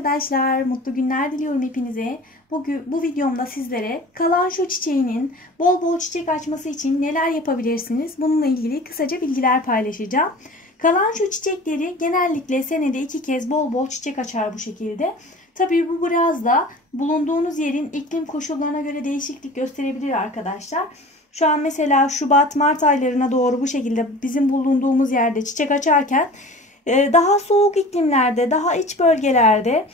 arkadaşlar, mutlu günler diliyorum hepinize. Bugün bu videomda sizlere kalanço çiçeğinin bol bol çiçek açması için neler yapabilirsiniz? Bununla ilgili kısaca bilgiler paylaşacağım. Kalanço çiçekleri genellikle senede 2 kez bol bol çiçek açar bu şekilde. Tabii bu biraz da bulunduğunuz yerin iklim koşullarına göre değişiklik gösterebilir arkadaşlar. Şu an mesela Şubat-Mart aylarına doğru bu şekilde bizim bulunduğumuz yerde çiçek açarken daha soğuk iklimlerde, daha iç bölgelerde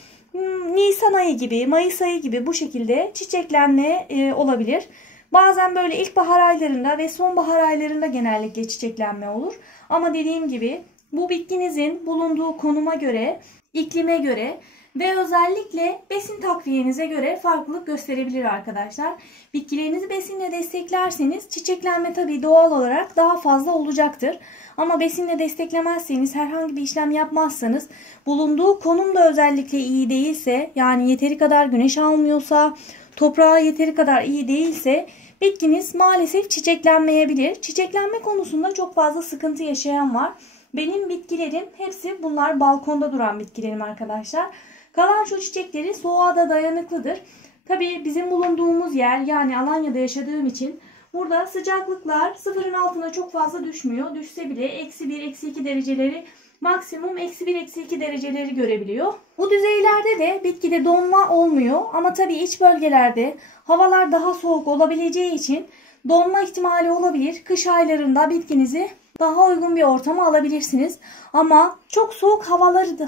Nisan ayı gibi, Mayıs ayı gibi bu şekilde çiçeklenme olabilir. Bazen böyle ilkbahar aylarında ve sonbahar aylarında genellikle çiçeklenme olur. Ama dediğim gibi bu bitkinizin bulunduğu konuma göre, iklime göre ve özellikle besin takviyenize göre farklılık gösterebilir arkadaşlar. Bitkilerinizi besinle desteklerseniz çiçeklenme tabii doğal olarak daha fazla olacaktır. Ama besinle desteklemezseniz, herhangi bir işlem yapmazsanız, bulunduğu konum da özellikle iyi değilse, yani yeteri kadar güneş almıyorsa, toprağa yeteri kadar iyi değilse bitkiniz maalesef çiçeklenmeyebilir. Çiçeklenme konusunda çok fazla sıkıntı yaşayan var. Benim bitkilerim hepsi bunlar balkonda duran bitkilerim arkadaşlar. Kalanço çiçekleri soğuğa da dayanıklıdır. Tabii bizim bulunduğumuz yer, yani Alanya'da yaşadığım için burada sıcaklıklar sıfırın altına çok fazla düşmüyor. Düşse bile -1, -2 dereceleri, maksimum -1, -2 dereceleri görebiliyor. Bu düzeylerde de bitkide donma olmuyor. Ama tabii iç bölgelerde havalar daha soğuk olabileceği için donma ihtimali olabilir. Kış aylarında bitkinizi daha uygun bir ortama alabilirsiniz. Ama çok soğuk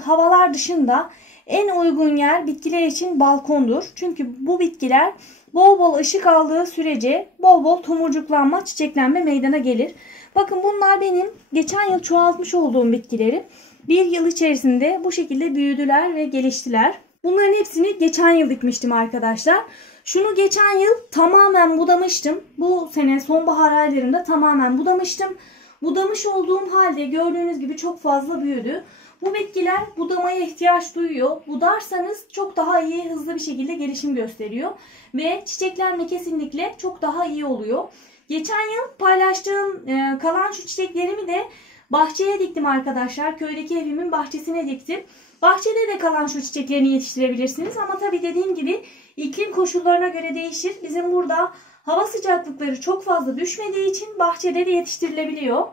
havalar dışında en uygun yer bitkiler için balkondur. Çünkü bu bitkiler bol bol ışık aldığı sürece bol bol tomurcuklanma, çiçeklenme meydana gelir. Bakın bunlar benim geçen yıl çoğaltmış olduğum bitkilerim. Bir yıl içerisinde bu şekilde büyüdüler ve geliştiler. Bunların hepsini geçen yıl dikmiştim arkadaşlar. Şunu geçen yıl tamamen budamıştım. Bu sene sonbahar aylarında tamamen budamıştım. Budamış olduğum halde gördüğünüz gibi çok fazla büyüdü. Bu bitkiler budamaya ihtiyaç duyuyor. Budarsanız çok daha iyi, hızlı bir şekilde gelişim gösteriyor. Ve çiçeklenme kesinlikle çok daha iyi oluyor. Geçen yıl paylaştığım kalanço çiçeklerimi de bahçeye diktim arkadaşlar. Köydeki evimin bahçesine diktim. Bahçede de kalanço çiçeklerini yetiştirebilirsiniz. Ama tabii dediğim gibi iklim koşullarına göre değişir. Bizim burada hava sıcaklıkları çok fazla düşmediği için bahçede de yetiştirilebiliyor.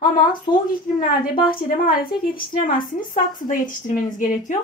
Ama soğuk iklimlerde bahçede maalesef yetiştiremezsiniz. Saksıda yetiştirmeniz gerekiyor.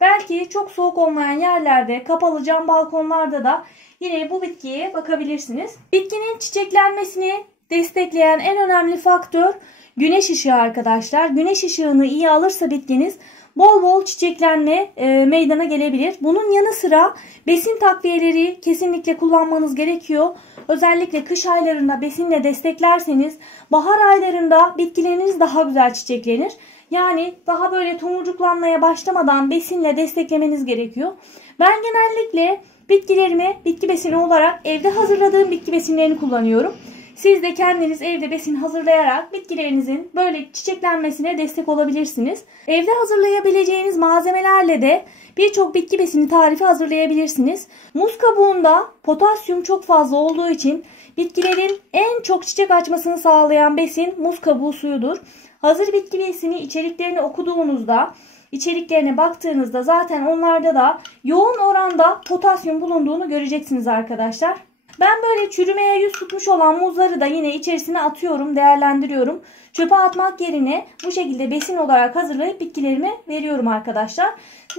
Belki çok soğuk olmayan yerlerde, kapalı cam balkonlarda da yine bu bitkiye bakabilirsiniz. Bitkinin çiçeklenmesini destekleyen en önemli faktör güneş ışığı arkadaşlar. Güneş ışığını iyi alırsa bitkiniz bol bol çiçeklenme meydana gelebilir. Bunun yanı sıra besin takviyeleri kesinlikle kullanmanız gerekiyor. Özellikle kış aylarında besinle desteklerseniz bahar aylarında bitkileriniz daha güzel çiçeklenir. Yani daha böyle tomurcuklanmaya başlamadan besinle desteklemeniz gerekiyor. Ben genellikle bitkilerimi bitki besini olarak evde hazırladığım bitki besinlerini kullanıyorum. Siz de kendiniz evde besin hazırlayarak bitkilerinizin böyle çiçeklenmesine destek olabilirsiniz. Evde hazırlayabileceğiniz malzemelerle de birçok bitki besini tarifi hazırlayabilirsiniz. Muz kabuğunda potasyum çok fazla olduğu için bitkilerin en çok çiçek açmasını sağlayan besin muz kabuğu suyudur. Hazır bitki besini içeriklerini okuduğunuzda, içeriklerine baktığınızda zaten onlarda da yoğun oranda potasyum bulunduğunu göreceksiniz arkadaşlar. Ben böyle çürümeye yüz tutmuş olan muzları da yine içerisine atıyorum, değerlendiriyorum. Çöpe atmak yerine bu şekilde besin olarak hazırlayıp bitkilerime veriyorum arkadaşlar.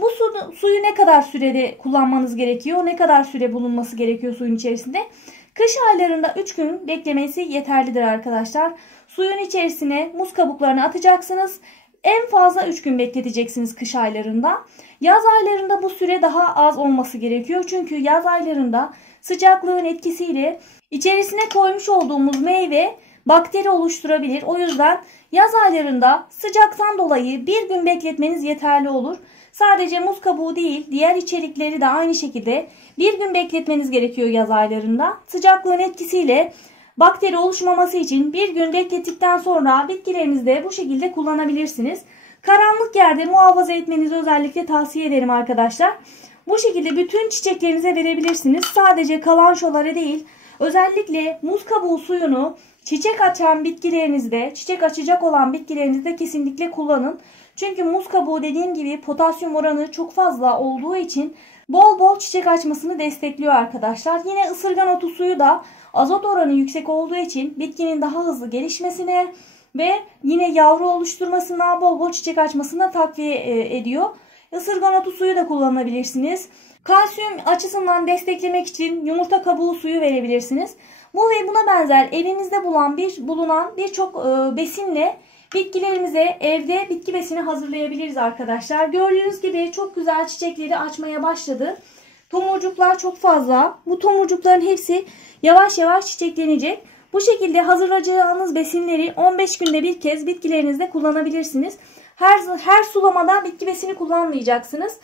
Bu suyu ne kadar sürede kullanmanız gerekiyor? Ne kadar süre bulunması gerekiyor suyun içerisinde? Kış aylarında 3 gün beklemesi yeterlidir arkadaşlar. Suyun içerisine muz kabuklarını atacaksınız. En fazla 3 gün bekleteceksiniz kış aylarında. Yaz aylarında bu süre daha az olması gerekiyor. Çünkü yaz aylarında sıcaklığın etkisiyle içerisine koymuş olduğumuz meyve bakteri oluşturabilir. O yüzden yaz aylarında sıcaktan dolayı bir gün bekletmeniz yeterli olur. Sadece muz kabuğu değil, diğer içerikleri de aynı şekilde bir gün bekletmeniz gerekiyor yaz aylarında. Sıcaklığın etkisiyle bakteri oluşmaması için bir gün beklettikten sonra bitkilerinizi de bu şekilde kullanabilirsiniz. Karanlık yerde muhafaza etmenizi özellikle tavsiye ederim arkadaşlar. Bu şekilde bütün çiçeklerinize verebilirsiniz. Sadece kalançolara değil, özellikle muz kabuğu suyunu çiçek açan bitkilerinizde, çiçek açacak olan bitkilerinizde kesinlikle kullanın. Çünkü muz kabuğu dediğim gibi potasyum oranı çok fazla olduğu için bol bol çiçek açmasını destekliyor arkadaşlar. Yine ısırgan otu suyu da azot oranı yüksek olduğu için bitkinin daha hızlı gelişmesine ve yine yavru oluşturmasına, bol bol çiçek açmasına takviye ediyor. Isırgan otu suyu da kullanabilirsiniz. Kalsiyum açısından desteklemek için yumurta kabuğu suyu verebilirsiniz. Bu ve buna benzer evinizde bulunan birçok besinle bitkilerimize evde bitki besini hazırlayabiliriz arkadaşlar. Gördüğünüz gibi çok güzel çiçekleri açmaya başladı. Tomurcuklar çok fazla. Bu tomurcukların hepsi yavaş yavaş çiçeklenecek. Bu şekilde hazırlayacağınız besinleri 15 günde bir kez bitkilerinizde kullanabilirsiniz. Her sulamada bitki besini kullanmayacaksınız.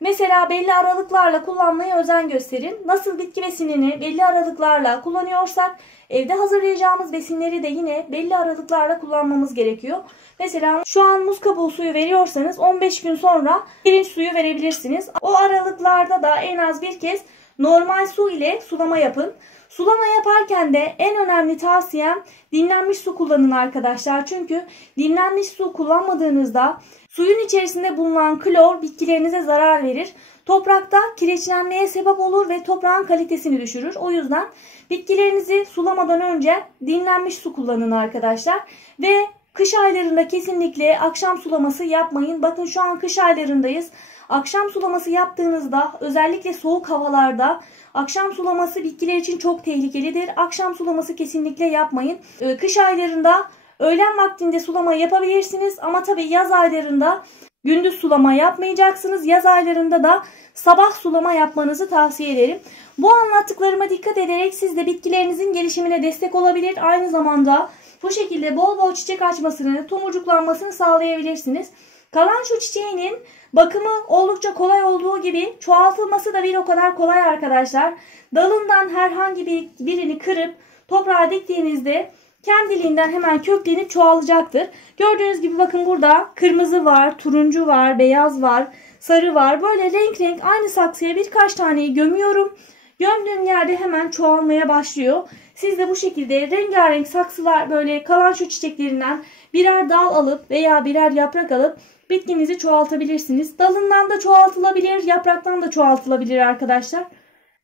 Mesela belli aralıklarla kullanmaya özen gösterin. Nasıl bitki besinini belli aralıklarla kullanıyorsak evde hazırlayacağımız besinleri de yine belli aralıklarla kullanmamız gerekiyor. Mesela şu an muz kabuğu suyu veriyorsanız 15 gün sonra pirinç suyu verebilirsiniz. O aralıklarda da en az bir kez normal su ile sulama yapın. Sulama yaparken de en önemli tavsiyem dinlenmiş su kullanın arkadaşlar. Çünkü dinlenmiş su kullanmadığınızda suyun içerisinde bulunan klor bitkilerinize zarar verir. Toprakta kireçlenmeye sebep olur ve toprağın kalitesini düşürür. O yüzden bitkilerinizi sulamadan önce dinlenmiş su kullanın arkadaşlar. Ve kış aylarında kesinlikle akşam sulaması yapmayın. Bakın şu an kış aylarındayız. Akşam sulaması yaptığınızda özellikle soğuk havalarda akşam sulaması bitkiler için çok tehlikelidir. Akşam sulaması kesinlikle yapmayın. Kış aylarında öğlen vaktinde sulama yapabilirsiniz ama tabii yaz aylarında gündüz sulama yapmayacaksınız. Yaz aylarında da sabah sulama yapmanızı tavsiye ederim. Bu anlattıklarıma dikkat ederek siz de bitkilerinizin gelişimine destek olabilir. Aynı zamanda bu şekilde bol bol çiçek açmasını, tomurcuklanmasını sağlayabilirsiniz. Kalanço çiçeğinin bakımı oldukça kolay olduğu gibi çoğaltılması da bir o kadar kolay arkadaşlar. Dalından herhangi birini kırıp toprağa diktiğinizde kendiliğinden hemen köklenip çoğalacaktır. Gördüğünüz gibi bakın burada kırmızı var, turuncu var, beyaz var, sarı var. Böyle renk renk aynı saksıya birkaç taneyi gömüyorum. Gömdüğüm yerde hemen çoğalmaya başlıyor. Siz de bu şekilde rengarenk saksılar böyle kalanço çiçeklerinden birer dal alıp veya birer yaprak alıp bitkinizi çoğaltabilirsiniz. Dalından da çoğaltılabilir, yapraktan da çoğaltılabilir arkadaşlar.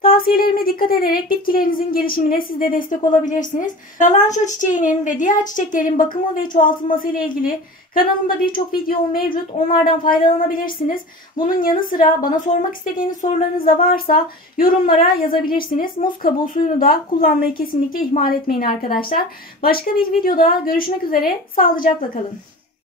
Tavsiyelerime dikkat ederek bitkilerinizin gelişimine siz de destek olabilirsiniz. Kalanço çiçeğinin ve diğer çiçeklerin bakımı ve çoğaltılması ile ilgili kanalımda birçok video mevcut. Onlardan faydalanabilirsiniz. Bunun yanı sıra bana sormak istediğiniz sorularınız da varsa yorumlara yazabilirsiniz. Muz kabuğu suyunu da kullanmayı kesinlikle ihmal etmeyin arkadaşlar. Başka bir videoda görüşmek üzere. Sağlıcakla kalın.